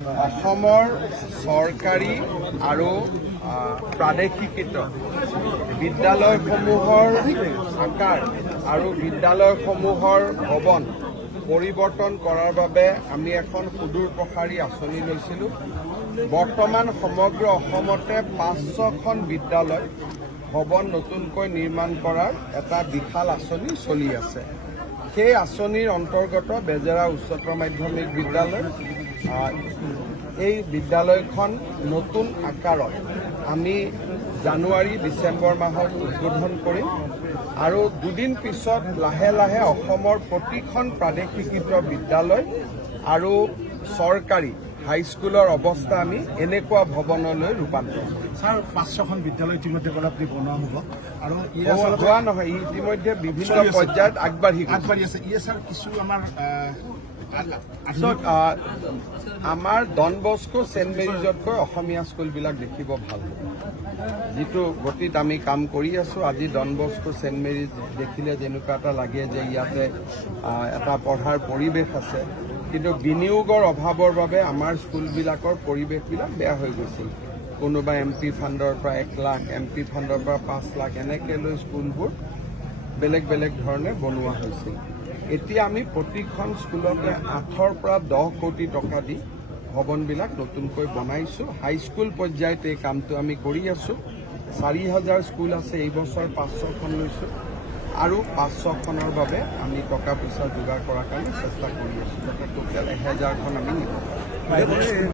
অসমৰ চৰকাৰী আৰু প্ৰাদেশিকৃত বিদ্যালয়সমূহৰ আকাৰ আৰু বিদ্যালয়সমূহৰ ভৱন পৰিৱৰ্তন কৰাৰ বাবে আমি এখন সুদূৰ প্ৰসাৰী আঁচনি লৈছিলোঁ। বৰ্তমান সমগ্ৰ অসমতে 500খন বিদ্যালয় ভৱন নতুনকৈ নিৰ্মাণ কৰাৰ এটা বিশাল আঁচনি চলি আছে। সেই আঁচনিৰ অন্তৰ্গত বেজেৰা উচ্চতৰ মাধ্যমিক বিদ্যালয় এই বিদ্যালয়খন নতুন আকাৰত আমি জানুৱাৰী ডিচেম্বৰ মাহত উদ্বোধন কৰিম আৰু দুদিন পিছত লাহে লাহে অসমৰ প্ৰতিখন প্ৰাদেশিকৃত বিদ্যালয় আৰু চৰকাৰী হাইস্কুলৰ অৱস্থা আমি এনেকুৱা ভৱনলৈ ৰূপান্তৰ কৰিম। ছাৰ 500খন বিদ্যালয় ইতিমধ্যে কলাপতি বনোৱা হ'ব আৰু হোৱা নহয়, ইতিমধ্যে বিভিন্ন পৰ্যায়ত আগবাঢ়ি আছে। ছাৰ কিছু আমাৰ ডন বস্কো ছেইণ্ট মেৰিজতকৈ অসমীয়া স্কুলবিলাক দেখিব ভাল হ'ব। যিটো গতিত আমি কাম কৰি আছোঁ, আজি ডন বস্কো ছেইণ্ট মেৰিজ দেখিলে যেনেকুৱা এটা লাগে যে ইয়াতে এটা পঢ়াৰ পৰিৱেশ আছে, কিন্তু বিনিয়োগৰ অভাৱৰ বাবে আমাৰ স্কুলবিলাকৰ পৰিৱেশবিলাক বেয়া হৈ গৈছিল। কোনোবা MP ফাণ্ডৰ পৰা 1 লাখ, MP ফাণ্ডৰ পৰা 5 লাখ এনেকৈ লৈ স্কুলবোৰ বেলেগ বেলেগ ধৰণে বনোৱা হৈছিল। এতিয়া আমি প্ৰতিখন স্কুলতে 8ৰ পৰা 10 কোটি টকা দি ভৱনবিলাক নতুনকৈ বনাইছোঁ। হাইস্কুল পৰ্যায়ত এই কামটো আমি কৰি আছোঁ। 4000 স্কুল আছে, এই বছৰ 500খন লৈছোঁ আৰু 500খনৰ বাবে আমি টকা পইচা যোগাৰ কৰাৰ কাৰণে চেষ্টা কৰি আছোঁ, যাতে টোটেল 1000খন আমি নিব পাৰোঁ।